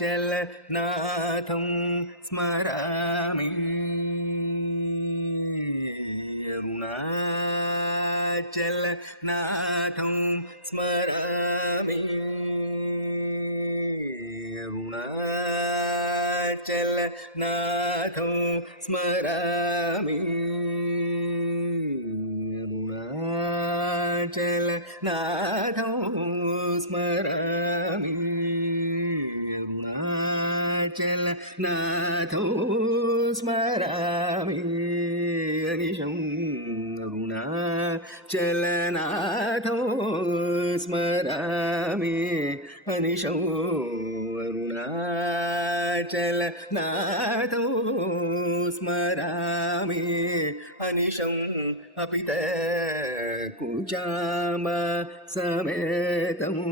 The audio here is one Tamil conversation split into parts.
अरुणाचलनाथं स्मरामि अरुणाचलनाथं स्मरामि अरुणाचलनाथं स्मरामि अरुणाचलनाथं स्मरामि अरुणाचलनाथं स्मरामि अनिशं अरुणाचलनाथं स्मरामि अनिशं अरुणाचलनाथं स्मरामि अनिशं अपि कुचाम समेतम्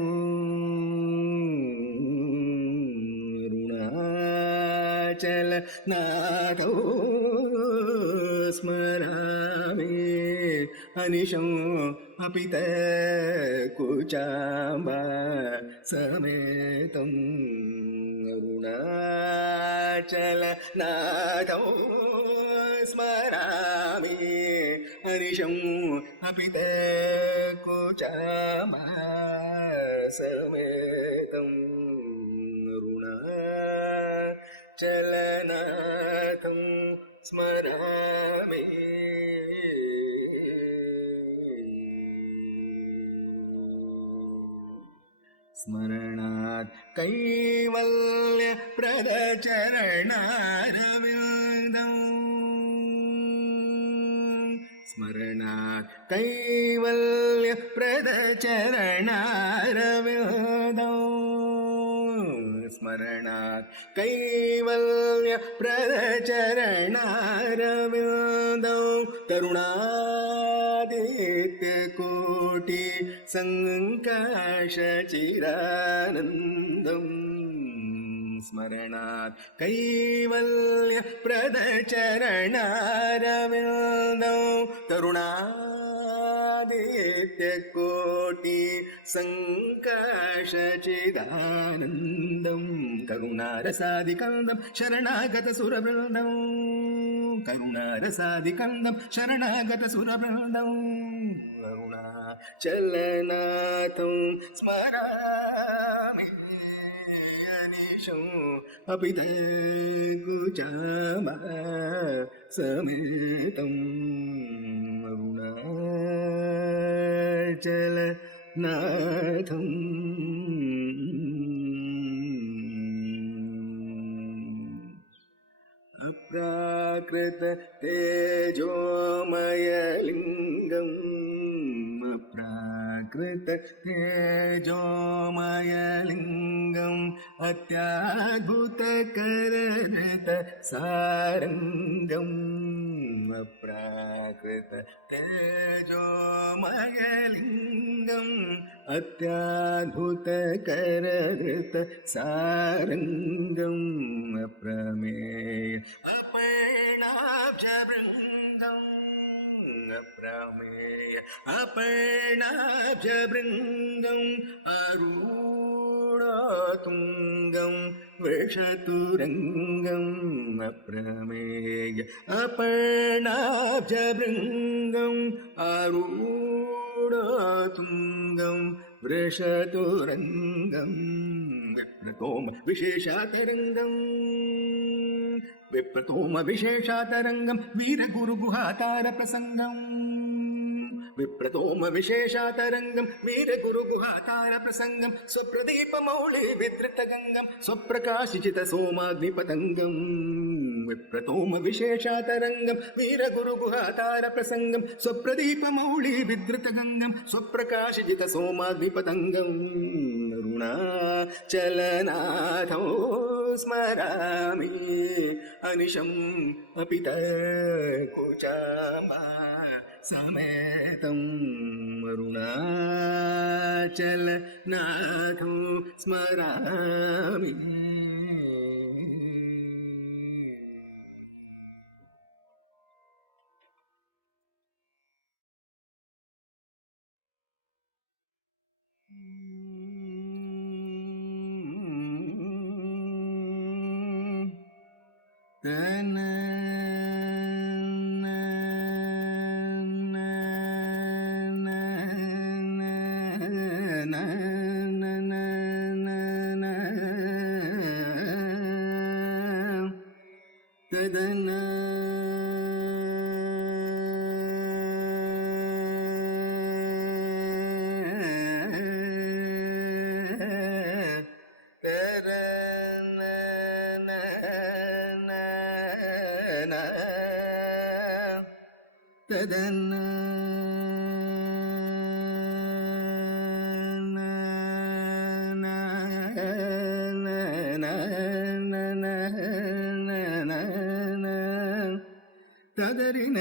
अरुणाचलनाथं स्मरामि अनिशं अपि कुचाम समेतम् अरुणाचलनाथं स्मरामि अनिशं अपि कुचाम समेतम् अरुणाचलनाथं स्मरामि स्मरणात् कैवल्यप्रदचरणारविन्दम् स्मरणात् कैवल्यप्रदचरणारविन्दम् स्मरणात् कैवल्यप्रदचरणारविन्दम् तरुणादित्यकोटि संकाशचिदानन्दम् स्मरणात् कैवल्यप्रदचरणारविन्दम् तरुणादित्यकोटि संकाशचिदानन्दम् करुणारसादिकन्दं शरणागतसुरवृन्दम् करुणारसादिकन्दं शरणागतसुरवृन्दम् अरुणाचलनाथं स्मरामि अनिशं अपि कुचाम समेतम् अरुणाचलनाथम् अप्राकृत तेजोमयलिङ्गम् अप्राकृत तेजोमयलिङ्गम् अत्याद्भुतकरनृत सारङ्गम् अप्राकृत तेजोमयलिङ्गम् अत्याद्भुतकरनृत सारङ्गम् अप्रमेय अपर्णाब्जवृन्दम् अप्रमेय अपर्णाब्जवृन्दम् आरूढतुङ्गम् वृषतुरङ्गम् अप्रमेय अपर्णाब्जवृन्दम् आरूढतुङ्गम् वृषतुरङ्गम् विप्रतोम विशेषातरङ्गम् विप्रतोम विशेषातरङ्गम् वीरगुरुगुहातारप्रसङ्गम् विप्रतोम विशेषातरङ्गम् वीरगुरुगुहातारप्रसङ्गम् स्वप्रदीपमौळि विधृतगङ्गम् स्वप्रकाशिचितसोमाग्निपतङ्गम् विप्रतोम विशेषातरङ्गम् वीरगुरुगुहातारप्रसङ्गम् स्वप्रदीपमौळि विधृतगङ्गम् स्वप्रकाशिचितसोमाग्निपतङ्गम् अरुणाचलनाथं स्मरामि अनिशम् अपि कुचाम समेतम् अरुणाचलनाथं स्मरामि தன ததன ததன ததரின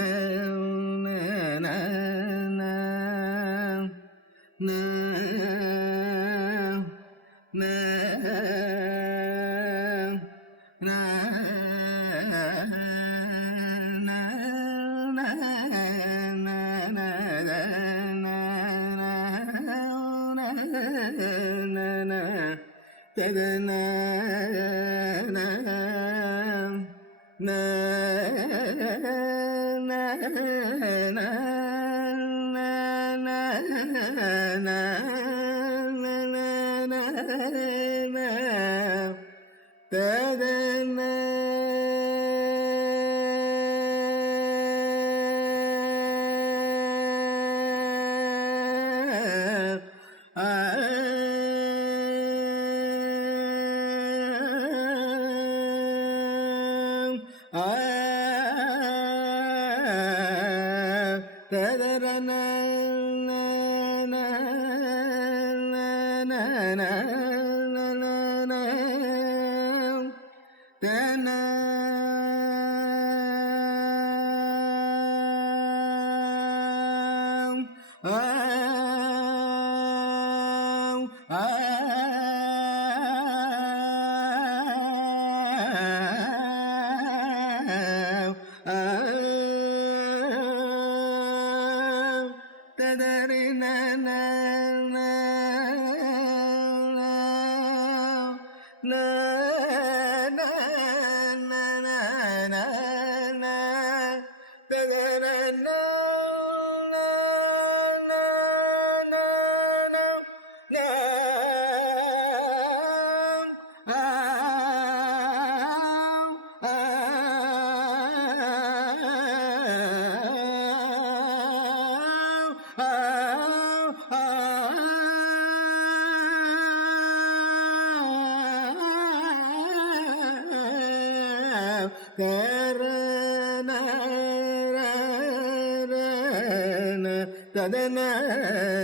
ததன ததன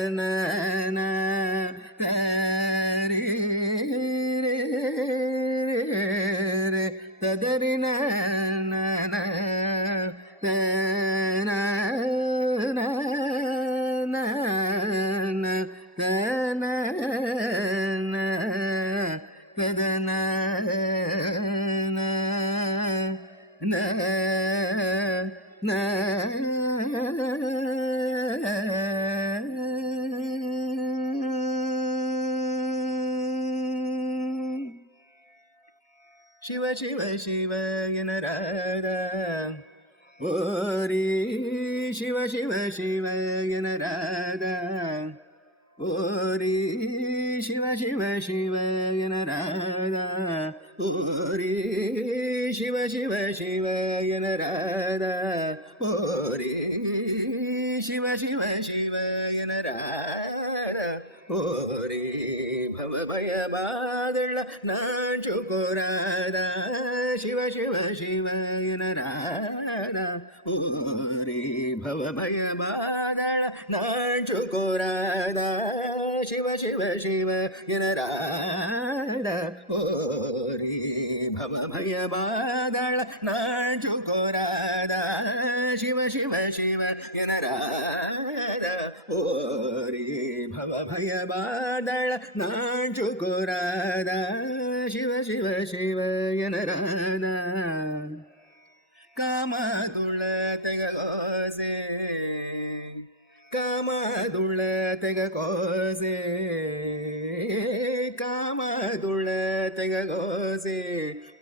ததரின ಶಿವ ಶಿವ ಶಿವ ಎನರಾದ ಓರಿ ಶಿವ ಶಿವ ಶಿವ ಎನರಾದ ಓರಿ ಶಿವ ಶಿವ ಶಿವ ಎನರಾದ ಓರಿ ಶಿವ ಶಿವ ಶಿವ ಎನರಾದ ಓರಿ ಶಿವ ಶಿವ ಶಿವ ಎನರಾದ ಓರಿ ಭವಭಯ ಬಾದಳ ನಾಚುಕೋರಾದ ಶಿವ ಶಿವ ಶಿವ ಎನರಾದ ಓರಿ ಭವಭಯ ಬಾದಳ ನಾಚುಕೋರಾದ ಶಿವ ಶಿವ ಶಿವ ಎನರಾದ ಓರಿ ಭವಭಯ ಬಾದಳ ನಾಚುಕೋರಾದ ಶಿವ ಶಿವ ಶಿವ ಎನರಾದ ಓರಿ ಭವಭಯ ಬಾದಳ ನಾಚುಕೋರಾದ ಶಿವ ಶಿವ ಶಿವ ಎನರಾದ ಕಾಮದುಳ ತೆಗಗೋಸೆ ಕಾಮದುಳ ತೆಗಗೋಸೆ ಕಾಮದುಳ ತೆಗಗೋಸೆ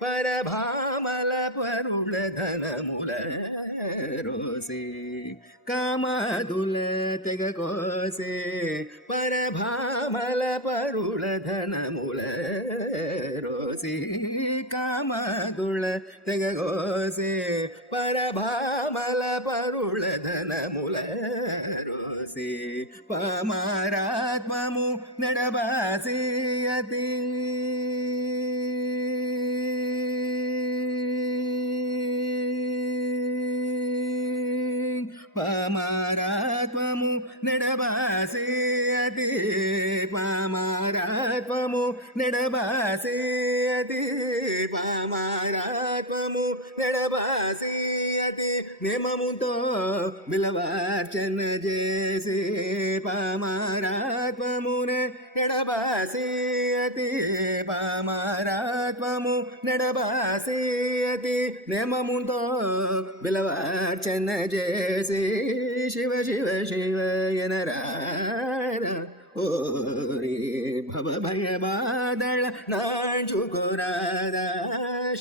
పరభామల పరుల ధనముల రోసి కామాదుల తెగ కోసే పరభామల పరుల ధనముల రోసి కామాదుల తెగ కోసే పరభామల పరుల ధనముల రోసి పామారాత్మము నడబాసి అతి పామారాత్మము నడబాసి అతి పామారాత్మము నడబాసి అతి పామారాత్మము నడబాసి అతి నియమముతో బిలవార్చన చేసి పామారాత్మమునే నడబాసి అతి పామారాత్మము నడబాసి అతి నియమముతో బిలవార్చన చేసి శివ శివ శివ ఎనరార ఓరి భవ భయ బాదళ నాంచుకురాద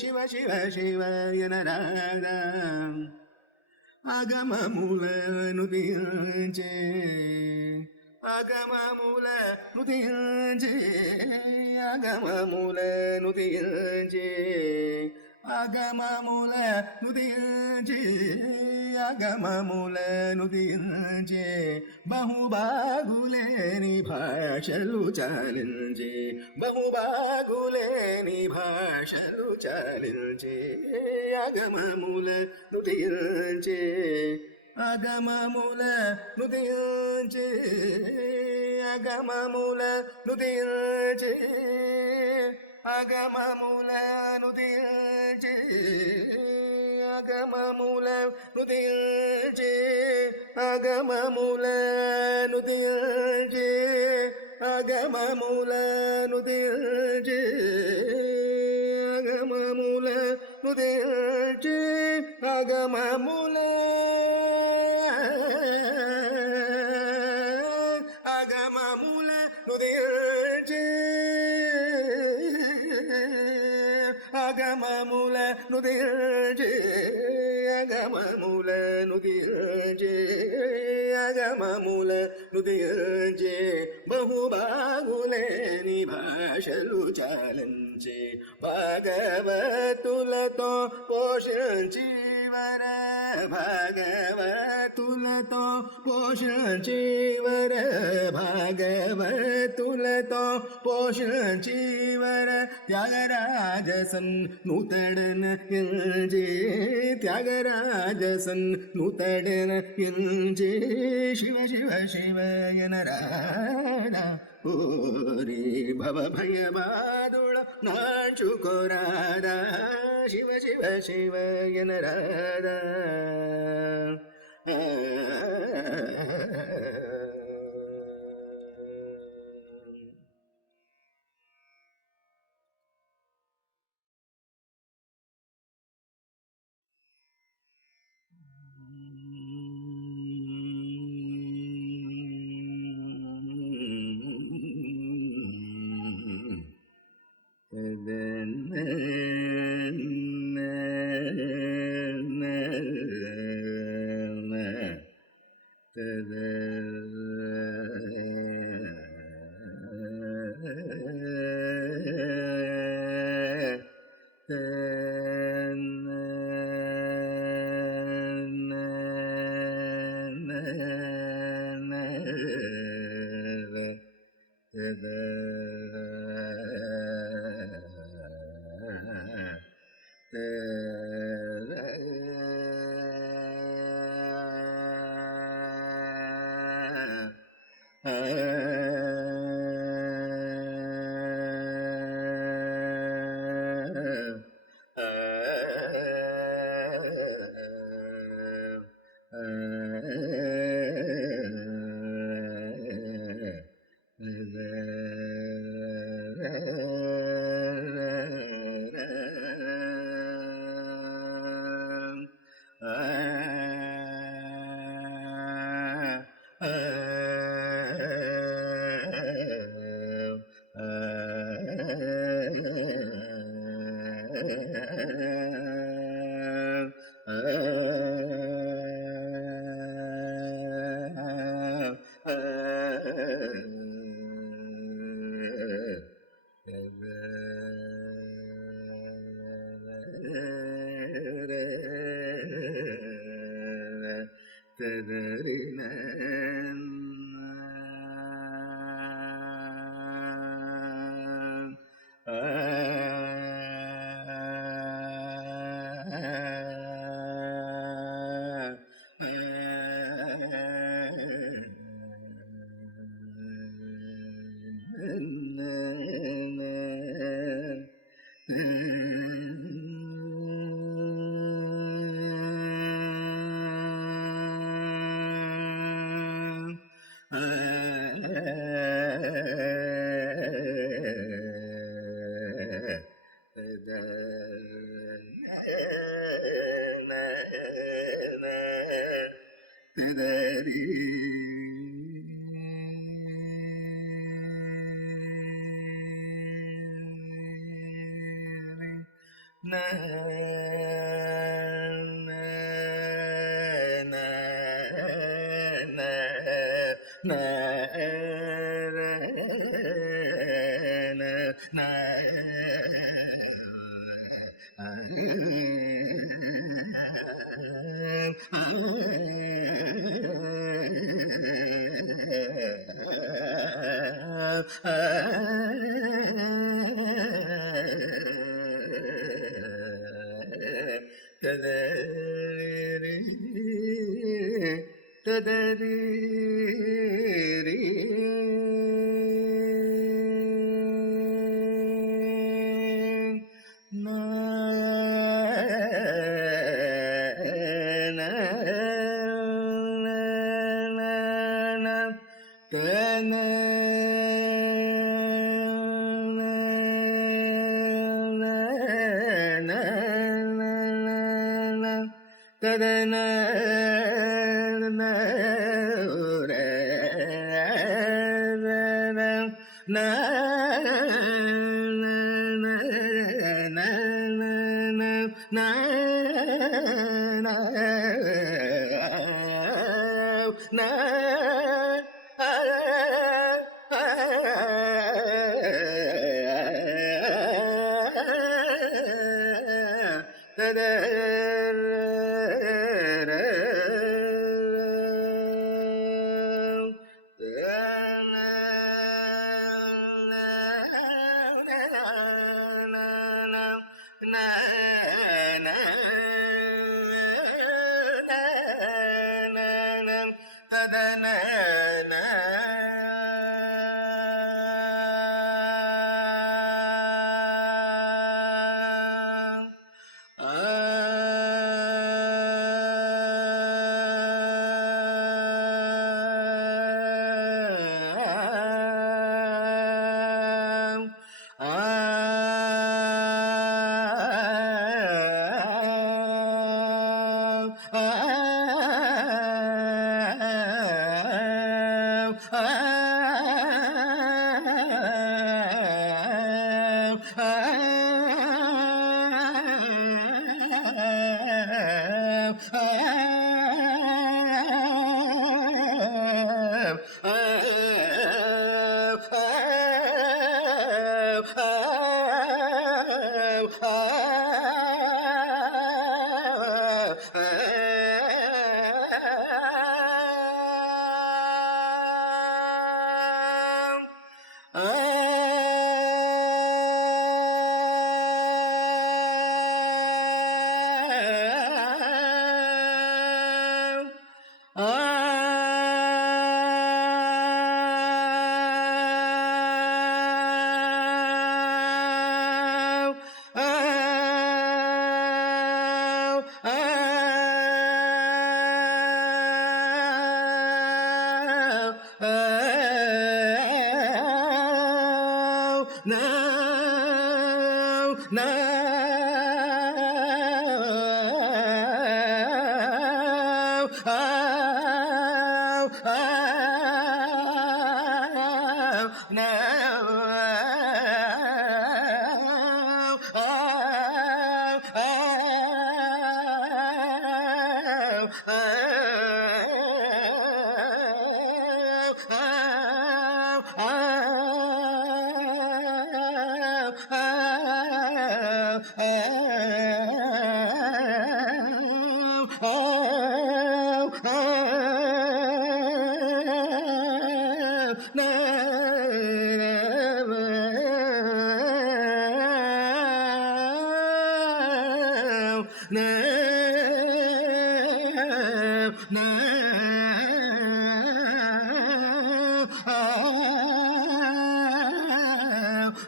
శివ శివ శివ ఎనరాద అగమములను దించే అగమములను దించే అగమములను దించే అగమములను దించే అగమములను దించే బహుబాగులేని భాషలు చాలించే బహుబాగులేని భాషలు చాలించే అగమములను దించే అగమములను దించే అగమములను దించే అగమములను దించే అగమములను దించే అగమములను దించే అగమములను దించే అగమములను దించే అగమముల అగమములను దించే అగమములను దించే అగమములను దించే అగమములను దించే బహుబాగులేని భాషలు చాలించే భాగవతులతో పోషించి వర భాగవతులతో పోషించి వర భాగవతులతో పోషించి వర త్యాగరాజసన్ నూతడన ఎంజే త్యాగరాజసన్ నూతడన ఎంజే శివ శివ శివ ఎనరాడ ఓరి భవ భయబాదుళ నాచుకోరాడ Shiva Shiva Shiva ఎనరాడ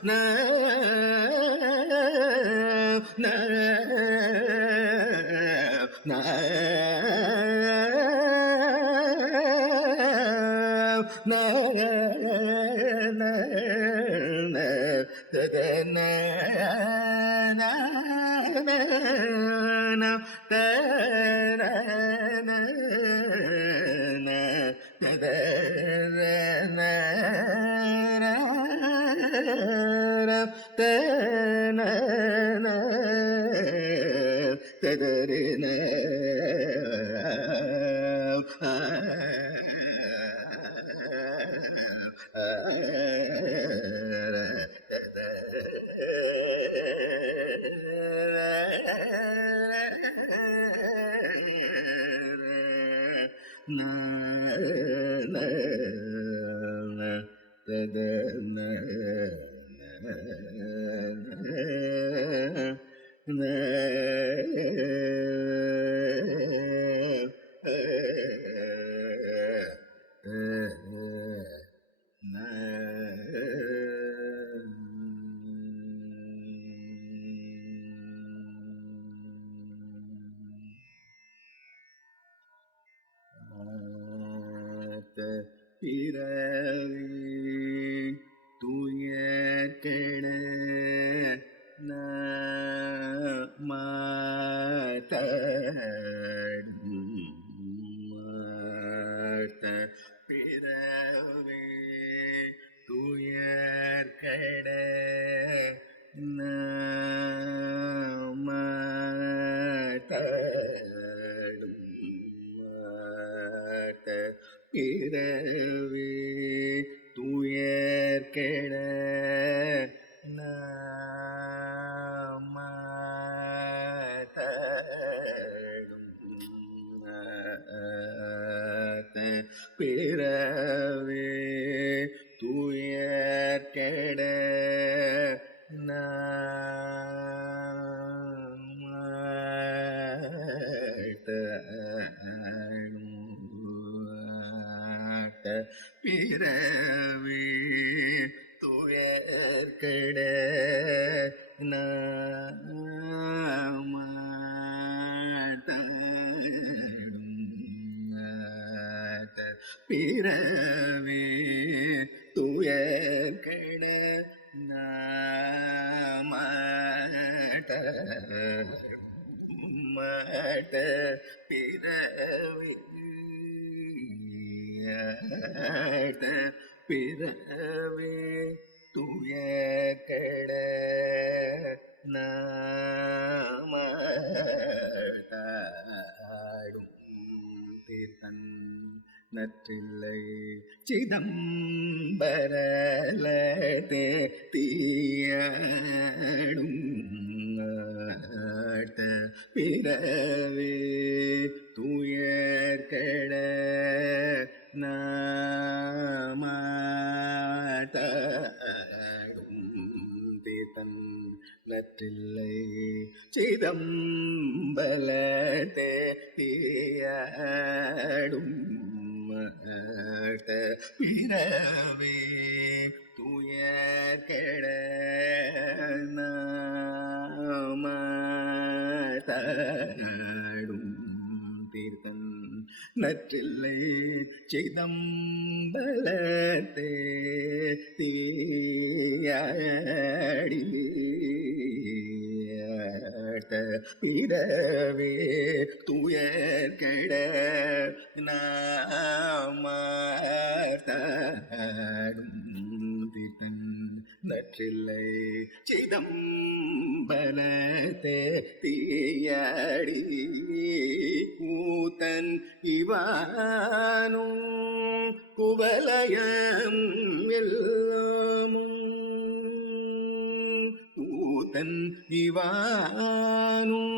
na na na na பிறவே துயர் கெட பிறவே துயர் கெட பிறவே துயர் கெட பிறவே துயர் கெட பிறவே பிறவே துயர் கெட நாமடும் தீர்த்தன் நற்றில்லை சிதம்பரலதே தீயடும் பிறவே துயர் கெட நாமடும் தீர்த்தன் நற்றில்லை சிதம்பலத்தே தீயடும் பிறவே துயர் கெட நாமடும் தீர்த்தன் நற்றில்லை சிதம்பலத்தே தீயடி பிறவே துயர் கெட நாமடும் தீர்த்தன் நற்றில்லை சிதம்பலத்தே தீயடி கூத்தன் இவானும் குவலயம் எல்லாமும் கூத்தன் இவானும்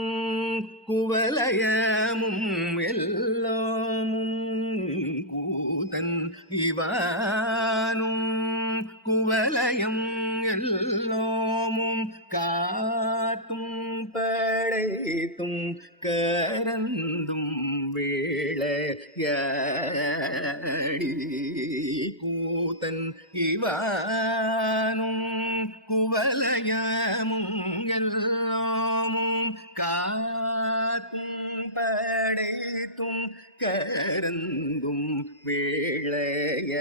குவலயமும் எல்லாமும் கூத்தன் இவானும் குவலயம் எல்லாமும் காத்தும் படைத்தும் கரந்தும் வேளையடி கூத்தன் இவானும் குவலயமும் எல்லாமும் காத்தும் படைத்தும் கருந்தும் வேளையடி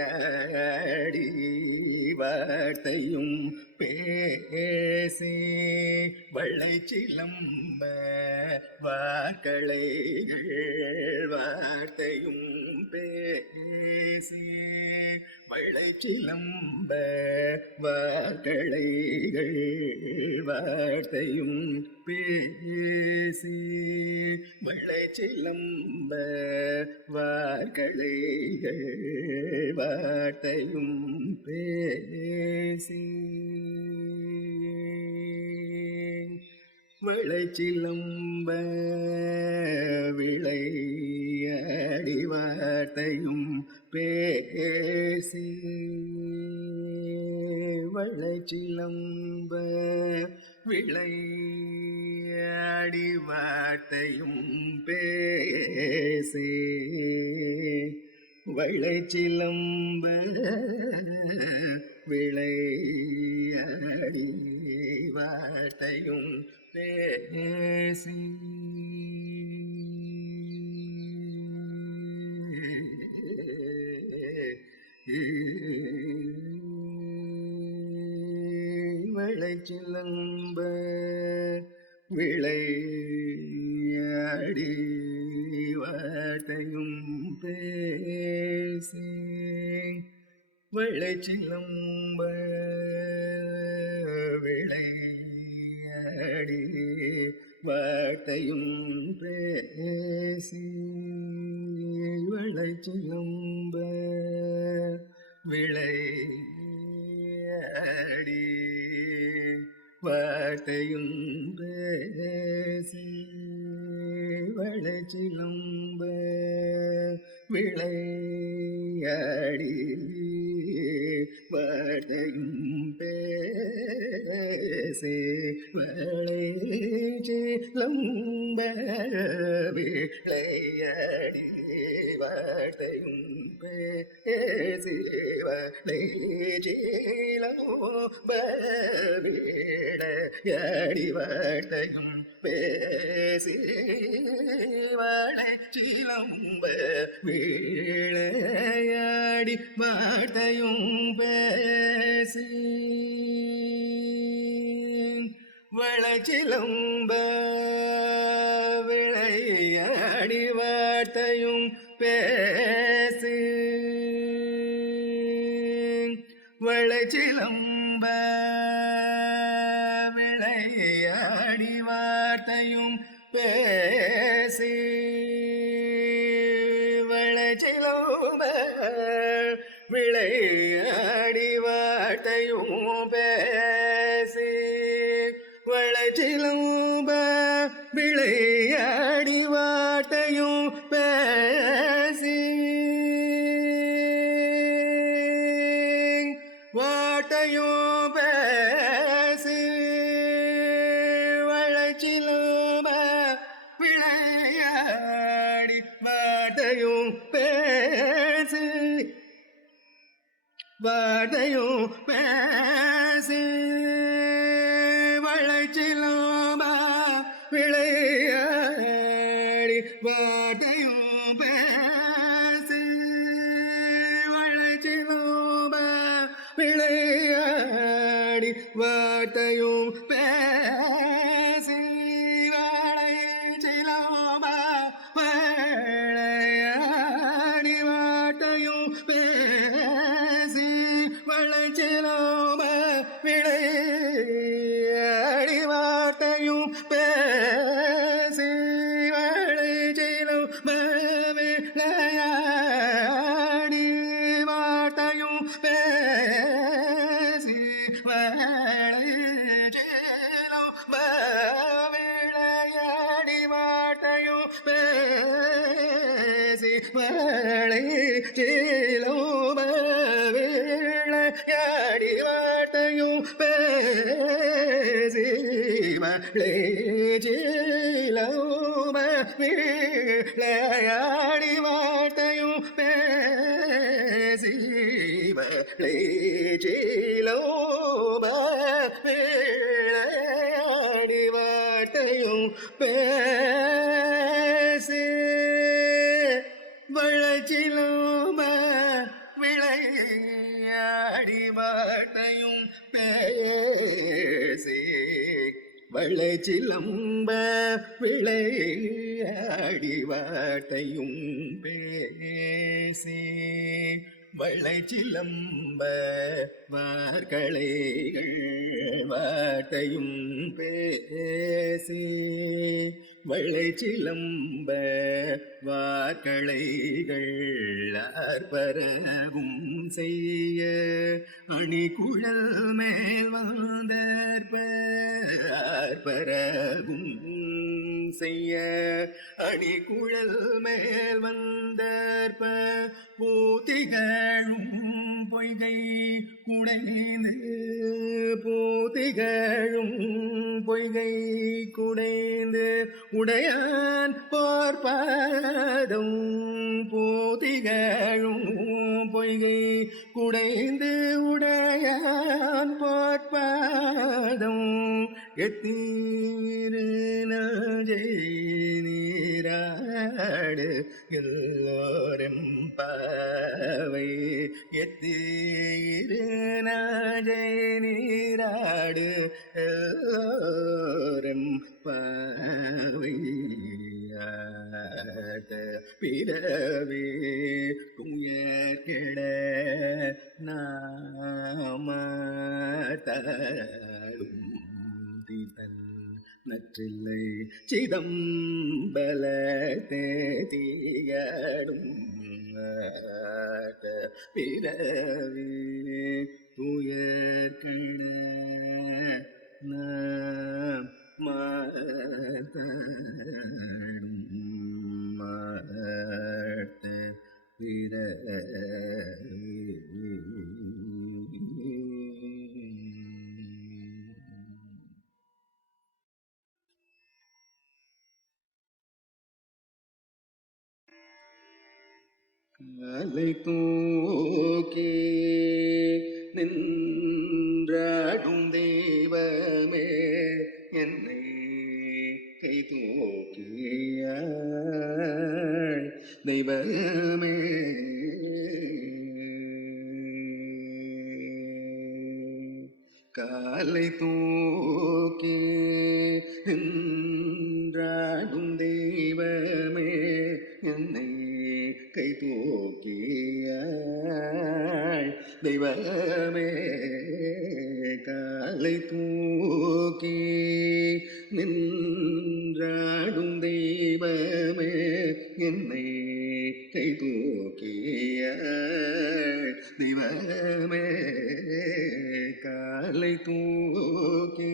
வார்த்தையும் பேசி வளைச்சிலம்ப வாக்களைகள் வார்த்தையும் பேசி வளைச்சிலம்ப வாக்களைகள் வார்த்தையும் பேசி வளைச்சிலம்ப வார்களைகள் வார்த்தையும் பேசி வளைச்சிலம்ப விளையாடி வார்த்தையும் பேசி வளைச்சிலம்ப விளையாடி வார்த்தையும் பேசி வளைச்சிலம்ப விளையாடி வார்த்தையும் பேசி வளைச்சிலம்ப விளையாடி வார்த்தையும் பேசி வளைச்சிலம்ப விளையாடி வார்த்தையும் பேசி வளைச்சிலம்ப விளையாடி வார்த்தையும் பேசி வளைச்சிலம்ப விளையாடி வார்த்தையும் பேசி வளைச்சிலம்ப விளையாடி வார்த்தையும் பேசி வளைச்சிலம்ப விளையாடி வார்த்தையும் பேசி வளைச்சிலம்ப விளையாடி வார்த்தையும் பேசி வளைச்சிலம்ப விளையாடி வார்த்தையும் பேசி வளைச்சிலம்ப விளையாடி வார்த்தையும் பேசி வளைச்சிலம்ப விளையாடி வார்த்தையும் பேசி வளைச்சிலம்ப விளையாடி வார்த்தையும் பேசி வார்த்தையும் பேசி வளைச்சிலம்ப விளையாடி வார்த்தையும் பேசி வார்த்தையும் பேசி வளைச்சிலம்ப விளையாடி வார்த்தையும் பேசி வளைச்சிலம்ப விளையாடி வார்த்தையும் பேசி வளைச்சிலம்ப விளையாடி வார்த்தையும் பேசி வளைச்சிலம்ப விளையாடி வார்த்தையும் பேசி வளைச்சிலம்ப விளையாடி வார்த்தையும் பேசி வளைச்சிலம்ப விளையாடி வார்த்தையும் பேசி வளைச்சிலம்ப விளையாடி வார்த்தையும் பேசி வளைச்சிலம்ப விளையாடி வார்த்தையும் பேசி வளைச்சிலம்ப பேசு வளச்சிலோம விளையாடி வாட்டையும் பேசே வளச்சிலம்ப விளையாடி வாட்டையும் பேசே வளைச்சிலம்ப வார்களைகள் வாட்டையும் பேசி வளைச்சிலம்ப வார்களைகள் ஆர்ப்பரவும் செய்ய அணிகுழல் மேல் வந்தற்பரவும் செய்ய அணிகுழல் மேல் வந்தற்ப பூத்திகளும் பொய்கை குடைந்து பூத்திகளும் பொய்கை குடைந்து உடையான் போர்பாதம் பூத்திகளும் பொய்கை குடைந்து உடையான் போர்பாதம் எத்தீரு நீராடு எல்லோரும் பாவை எத்தீரு நீராடு எல்லோரும் பாவை பிறவே துயர்கெட நாமத்தாடும் தீதன் நற்றில்லை சிதம்பல தேதியடும் பிறவே துயர்கெட நாம் மாத்தாடும் மாத்த பிறவே காலை தூக்கி நின்றாடும் தெய்வமே என்னை கை தூக்கியாய் தெய்வமே காலை தூக்கி நின்றாடும் தெய்வமே என்னை கை தூக்கியாய் தெய்வமே காலை தூக்கி நின்றாடும் தெய்வமே என்னை கை தூக்கியாய் தெய்வமே காலை தூக்கி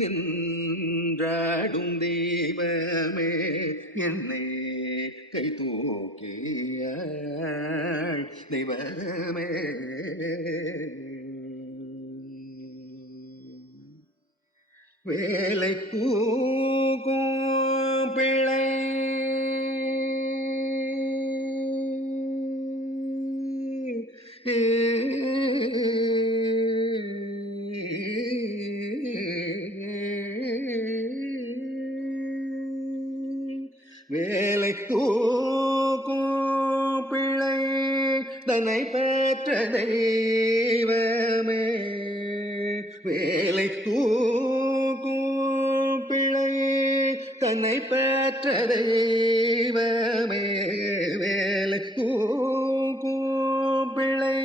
நின்றாடும் தெய்வமே என்னை கை தூக்கியாய் தெய்வமே வேலை தூக்கும் பிள்ளை வேலை தூக்கும் பிள்ளை தன்னை பெற்ற தெய்வமே வேலை தூக்கும் பிள்ளை தன்னை பெற்ற தெய்வமே வேலை தூக்கும் பிள்ளை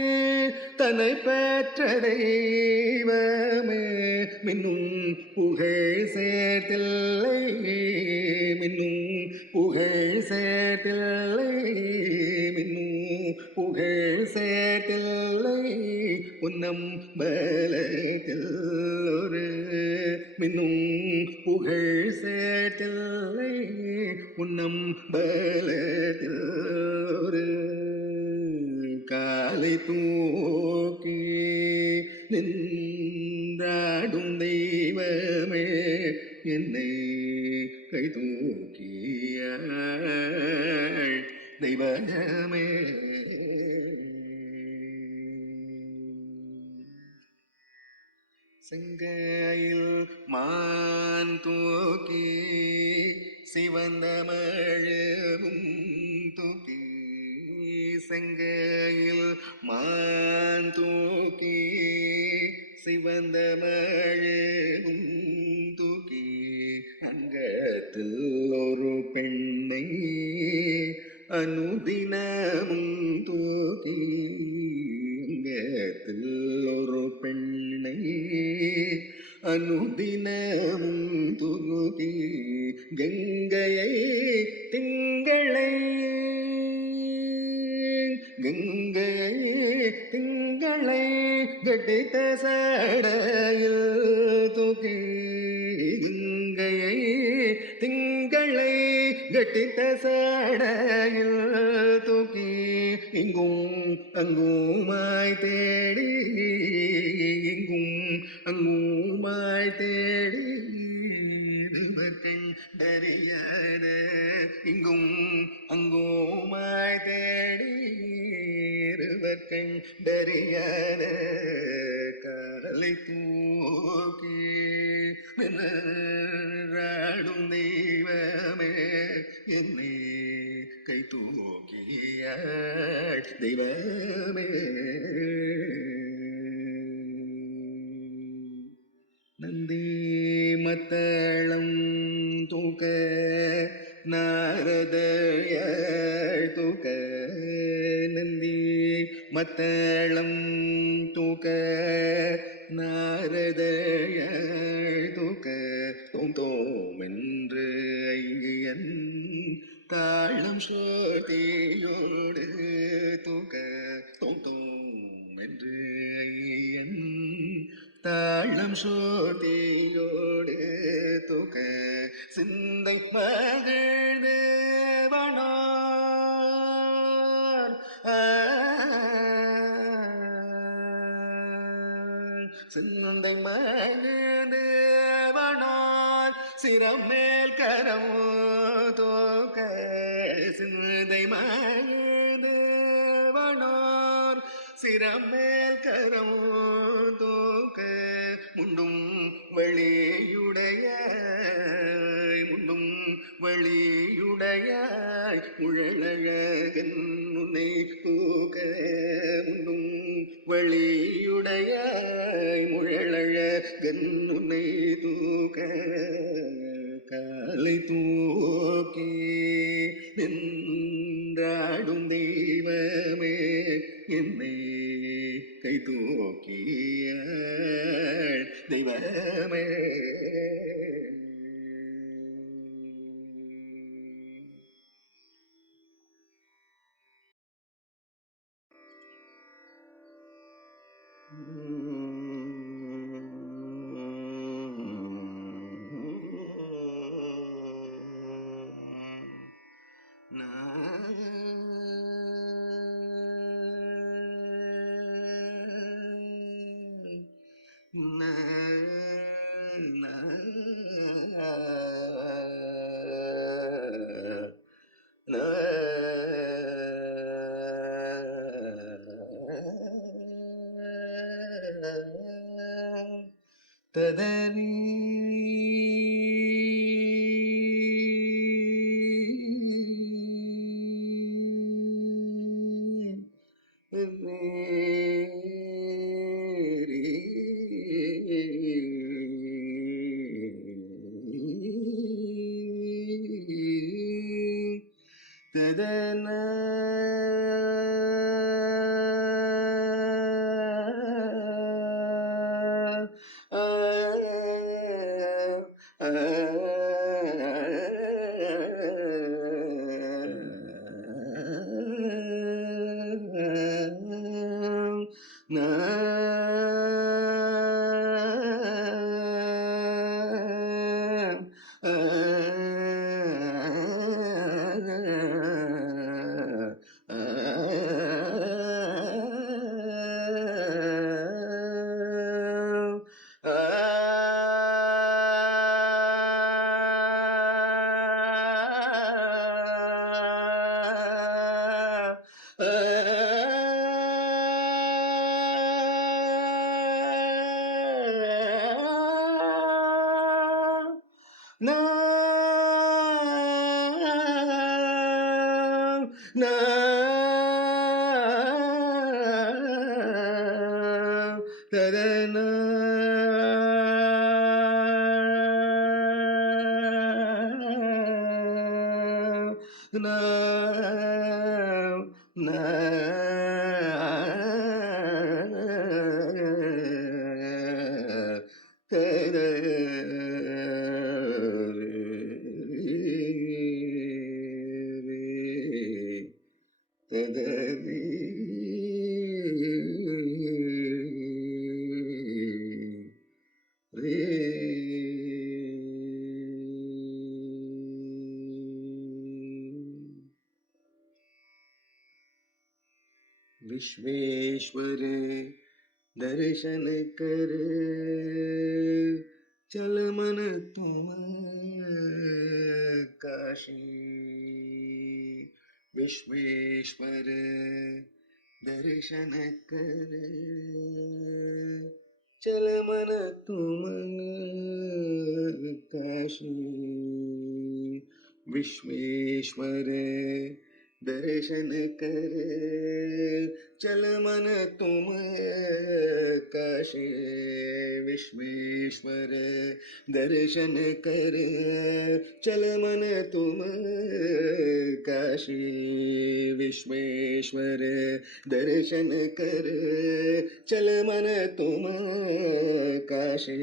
தன்னை பெற்ற தெய்வமே மின்னும் புகழ் சேர்த்தில்லை மின்னும் புகழ் சேர்த்தில்லை மின்னும் புகழ் சேர்த்தில்லை உன்னம் பலத்தில் ஒரு மின்னும் புகழ் சேர்த்தில்லை உன்னம் பலத்தில் ஒரு காலை தூக்கி நின்றாடும் தெய்வமே என்னை கை தூக்கியாய் தெய்வமே செங்காயில் மான் தூக்கி சிவந்த மழவும் தூக்கி செங்காயில் மான் தூக்கி சிவந்த மழவும் தூக்கி அங்கத்தில் ஒரு பெண்ணை அனுதினமும் தூக்கி அங்கத்தில் ஒரு பெண்ணை அனுதினமும் தூக்கி கங்கையை திங்களை கங்கையை திங்களை கட்டித்த சடையில் தூக்கி கங்கையை திங்களை கட்டித்த சடையில் தூக்கி இங்கும் அங்குமாய் தேடி இங்கும் அங்குமாய் தேடி கண்டறியாத இங்கும் அங்குமாய் தேடி கண்டறியாத காலை தூக்கி நின்றாடும் தெய்வமே என்னை கை தூக்கிய தெய்வமே நந்தி மத்தளம் தூக்க நாரதய தூக்க நந்தி மத்தளம் தூக்க நாரதய தூக்க தோம் என்று ஐயன் தாளம் சோதியோடு தூக்க தோம் என்று ஐயன் தாளம் சோதியோடு தூக்க சிந்தை மகிழ்ந்தேவனார் சிந்தை மகிழ்ந்தேவனார் சிரமேல் கரம் தூக்க சிந்தை மகிழ்ந்தேவனார் சிரமேல் கரம் தூக்க முண்டும் வெளியுடைய முண்டும் வெளியுடையாய் முழலழகன் உன்னை தூக்க முண்டும் வெளியுடையாய் முழலழகன் உன்னை தூக்க காலை தூக்கி நின்றாடும் தெய்வமே என்னை கை தூக்கிய தெய்வமே ததனி ததன na tadana na na ததரி ரே विश्वेश्वर दर्शन कर चल मन तुम काशी विश्वेश्वर दर्शन कर चल मन तुम काशी विश्वेश्वर दर्शन कर चल मन तुम काशी विश्वेश्वर दर्शन कर चल मन तुम काशी विश्वेश्वर दर्शन कर चल मन तुम काशी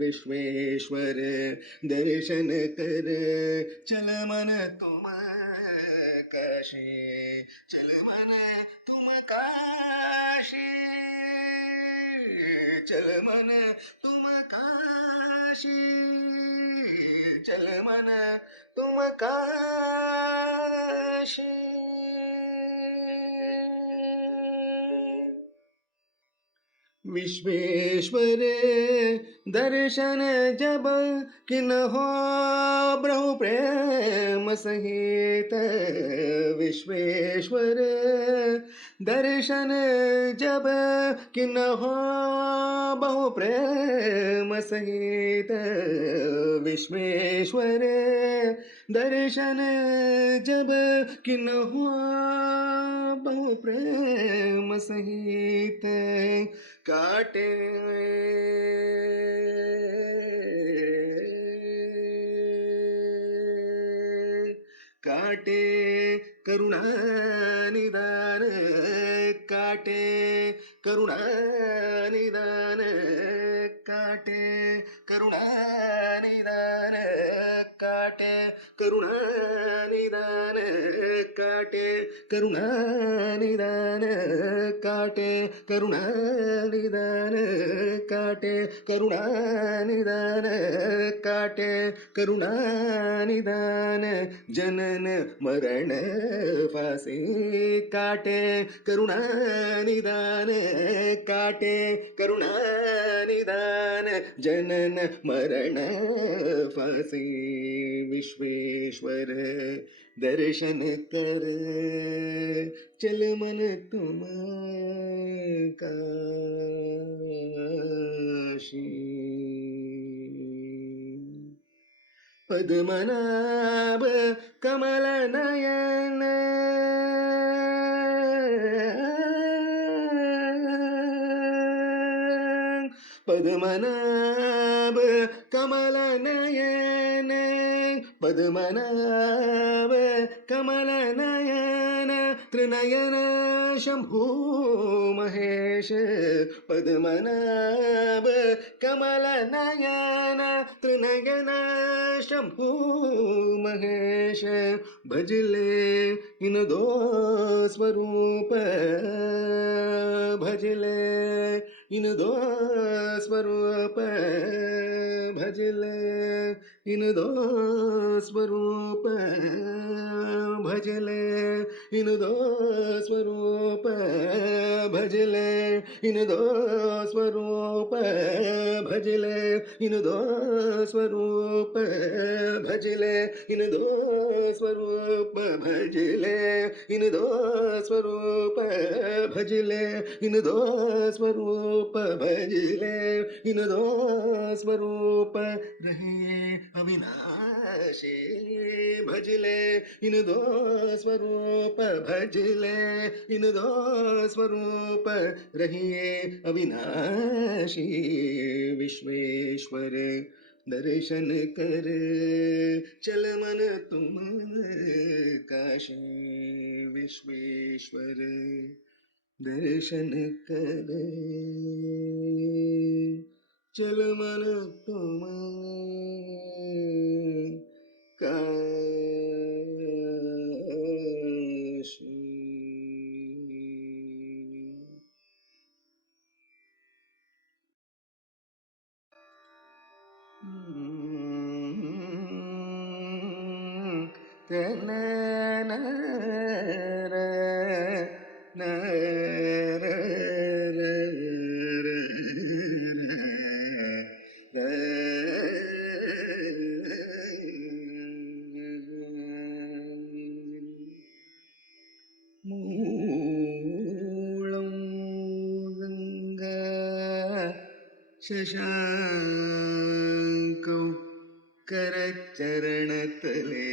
विश्वेश्वर दर्शन कर चल मन तुम काशी चल मन तुम काशी चल मन तुम काशी चल मन तुम काशी विश्वेश्वर दर्शन जब किन हो ब्रह्म प्रेम सहित विश्वेश्वर दर्शन जब किन हो बहु प्रेम सहित विश्वेश्वर दर्शन जब किन हो बहु प्रेम सहित काटे काटे करुणा निदान काटे करुणा निदान काटे करुणा निदान काटे करुणा निदान काटे करुणा निदान काटे करुणा निदान काटे करुणा निदान काटे करुणा निदान जनन मरण फांसी काटे करुणा निदान काटे करुणा निदान जनन मरण फांसी विश्वेश्वर दर्शन कर चल मन तुम काशी पद्मनाभ कमल नयन पद्मनाभ कमल नयन पद्मनाभ कमल नयन त्रिनयन शंभु महेश पद्मनाभ कमल नयन त्रिनयन शंभु महेश भजले इन दो स्वरूप भजले इन दो स्वरूप भजले इन दो स्वरूप भजले इन दो स्वरूप भजले इन दो स्वरूप भजले इन दो स्वरूप भजले इन दो स्वरूप भजले इन दो स्वरूप भजले इन दो स्वरूप भजले इन दो स्वरूप रहे अविनाशी भजले इन दो स्वरूप भजले इन दो स्वरूप रहिए अविनाशी विश्वेश्वर दर्शन कर चल मन तुम काशी विश्वेश्वर दर्शन कर चल मन तुम काशी। मूलं गङ्गा शशाङ्कौ करचरणतले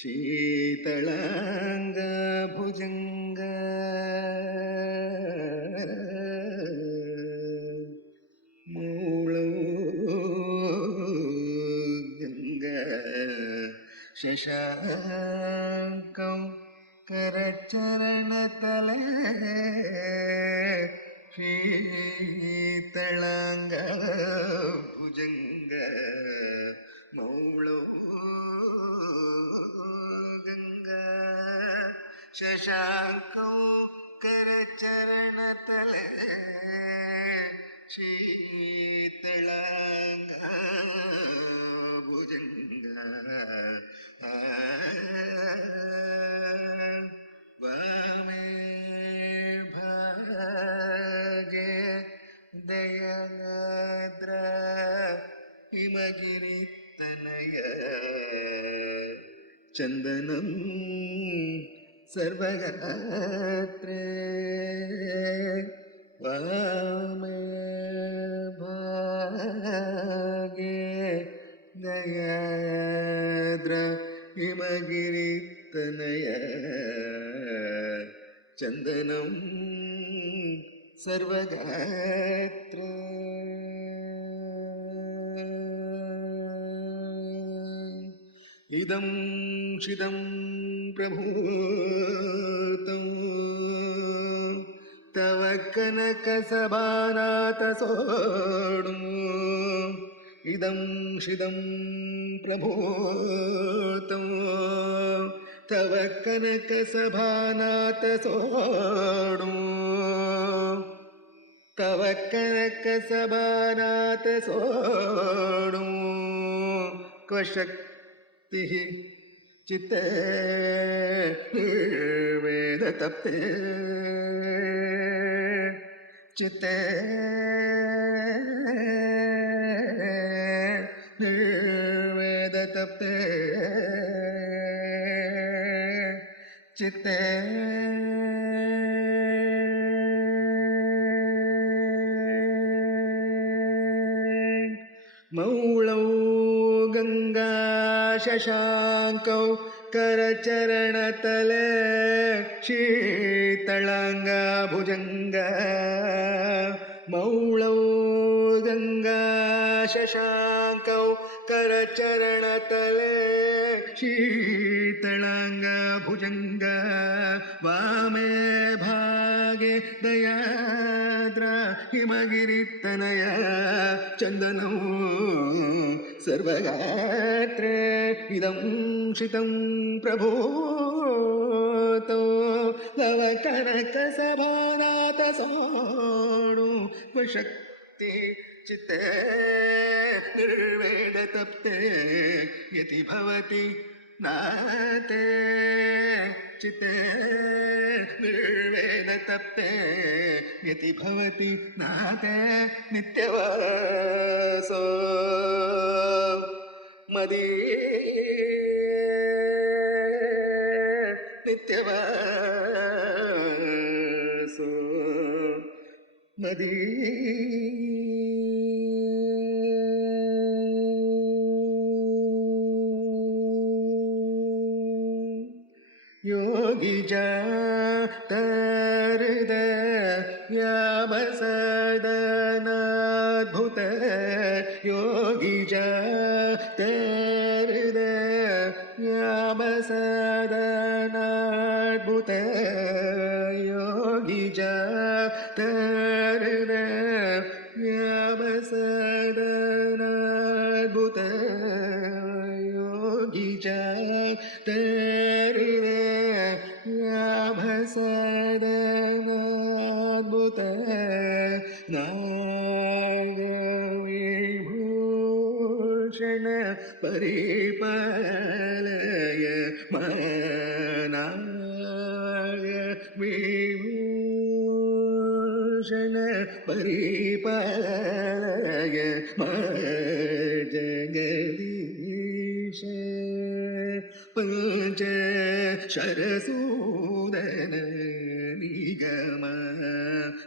शीतलाङ्ग भुजङ्ग मूलौ गङ्गा शशाङ्कौ करचरणतले शीतलाङ्ग भुजङ्ग मौळौ गङ्गा शशाङ्कौ करचरणतले शीतलाङ्ग भुजङ्ग वामे भागे दयाद्र हिमगिरितनय चन्दनं सर्वगात्रे वामे भागे दयाद्र हिमगिरितनय चन्दनं सर्वगात्र इदं शिदं प्रभूतं तव कनकसभानाथसोडु इदं शिदं प्रभूतं तव कनकसभानाथसोडु तव कनकसभानाथसोडु क्व शक्तिः चित्ते निर्वेदतप्ते चित्ते निर्वेदतप्ते चित्ते मौळौ गङ्गा शशाङ्कौ करचरणतले शीतलाङ्ग भुजङ्ग मौळौ गङ्गा शशाङ्कौ करचरणतले शीतलाङ्ग भुजङ्ग वामे भागे दयाद्र हिमगिरितनय चन्दनं सर्वगात्रे इदं शितं प्रभूतो तव कनकसभानाथसोडु शक्ति चित्ते निर्वेदतप्ते यति भवति नाते चित्ते निर्वेदतप्ते यति भवति नाते नित्यवासो मदी नित्यवासो मदी योगिजातहृदयामसदनाद्भुत योगिजातहृदयामसदनाद्भुत योगिजातहृदयामसदनाद्भुत योगिजातहृदयामसदनाद्भुत नागविभूषण परिपालय नागविभूषण परिपालय जगदीश पंच शरसूदन निगम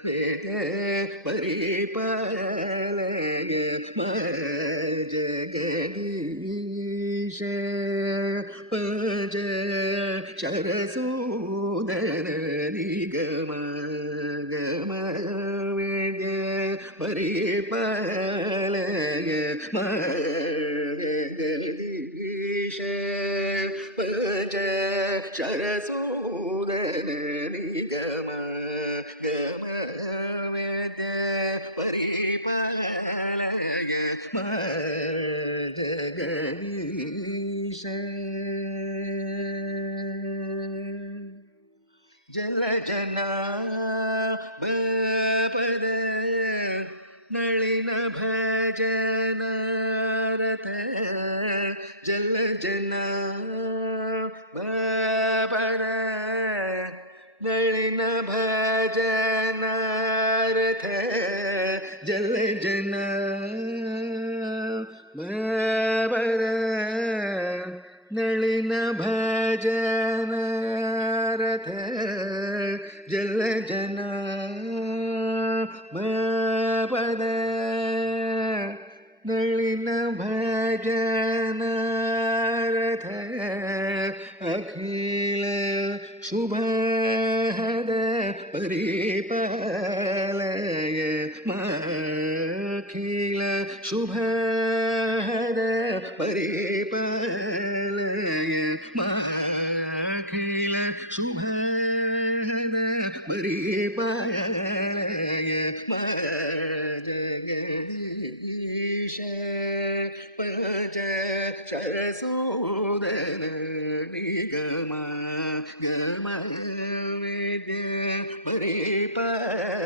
वेद परिपालय जगदीश पंच शरसूदन निगम गम वेद परिपालय जगदीश पंच शरसूदन निगम गम वेद परिपालय जगदीश जलजनाभपद नलिन भजन रथ जलजनाभपद नलिन भजन रथ जलजनाभपद नलिन भजन रथ जलजनाभपद नलिन भजन रथ अखिल शुभहद परिपालय अखिल शुभहद परिपालय अखिल शुभहद परिपालय जगदीश पंच शरसूदन निगम गम वेद परिपालय